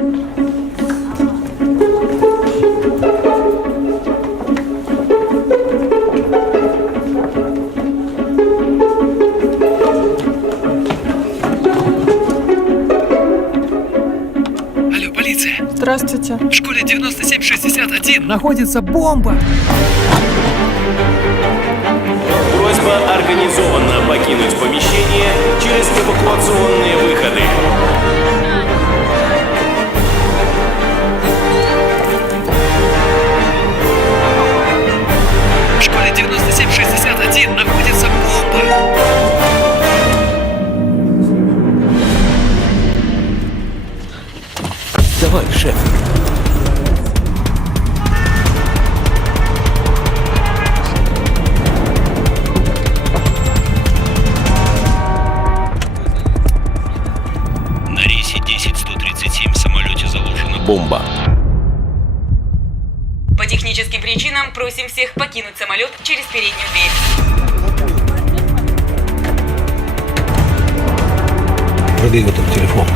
Алло, полиция! Здравствуйте. В школе 9761 Находится бомба! Просьба организованно покинуть помещение через эвакуационные выходы. В школе 9761 находится бомба! Давай, шеф. На рейсе 10-137 в самолете заложена Бомба. По техническим причинам просим всех покинуть самолет через переднюю дверь. Пробей этот телефон.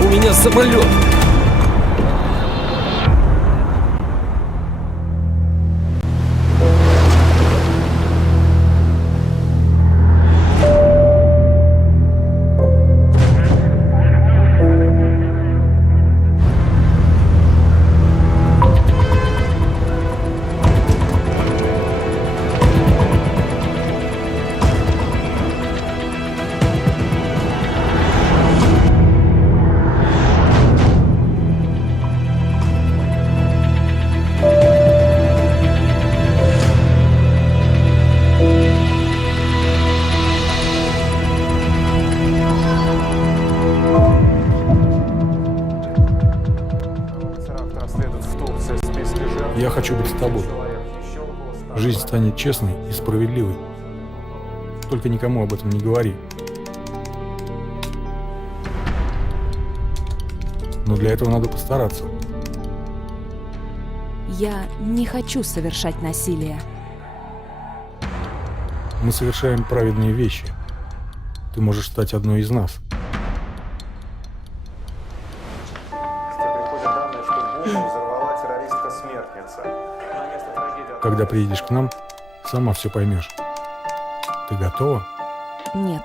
У меня самолет! Я хочу быть с тобой. Жизнь станет честной и справедливой. Только никому об этом не говори. Но для этого надо постараться. Я не хочу совершать насилие. Мы совершаем праведные вещи. Ты можешь стать одной из нас. Когда приедешь к нам, сама все поймешь. Ты готова? Нет.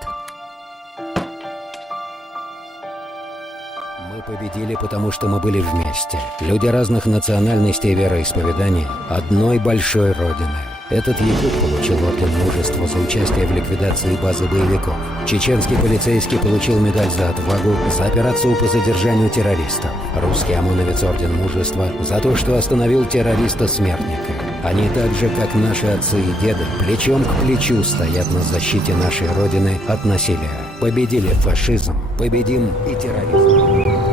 Мы победили, потому что мы были вместе. Люди разных национальностей и вероисповеданий одной большой родины. Этот якут получил орден мужества за участие в ликвидации базы боевиков. Чеченский полицейский получил медаль за отвагу за операцию по задержанию террористов. Русский ОМОНовец орден мужества за то, что остановил террориста-смертника. Они так же, как наши отцы и деды, плечом к плечу стоят на защите нашей Родины от насилия. Победили фашизм, победим и терроризм.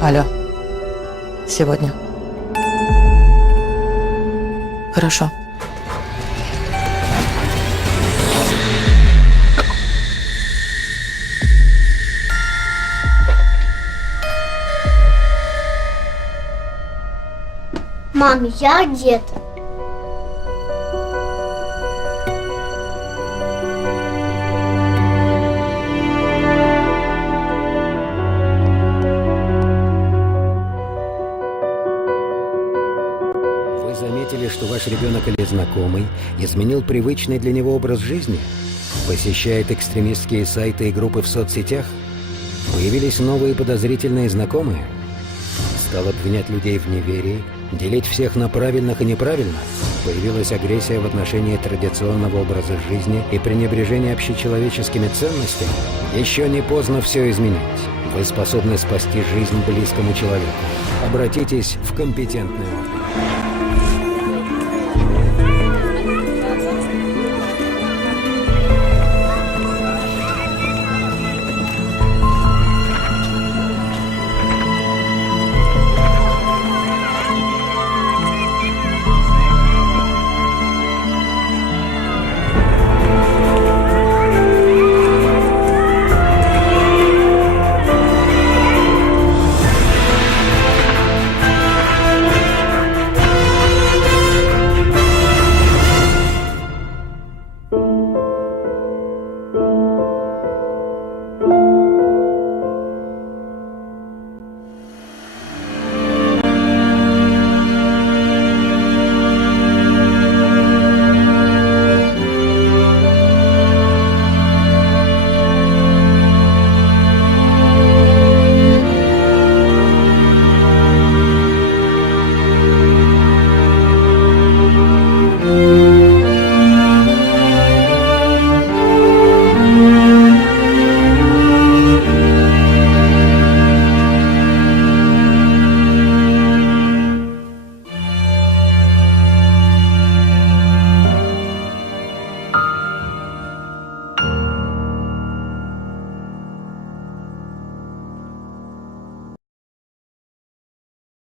Алло. Сегодня. Хорошо. Мам, я одета. Вы заметили, что ваш ребенок или знакомый изменил привычный для него образ жизни? Посещает экстремистские сайты и группы в соцсетях? Появились новые подозрительные знакомые? стал обвинять людей в неверии, делить всех на правильных и неправильных, появилась агрессия в отношении традиционного образа жизни и пренебрежение общечеловеческими ценностями, еще не поздно все изменить. Вы способны спасти жизнь близкому человеку. Обратитесь в компетентные органы.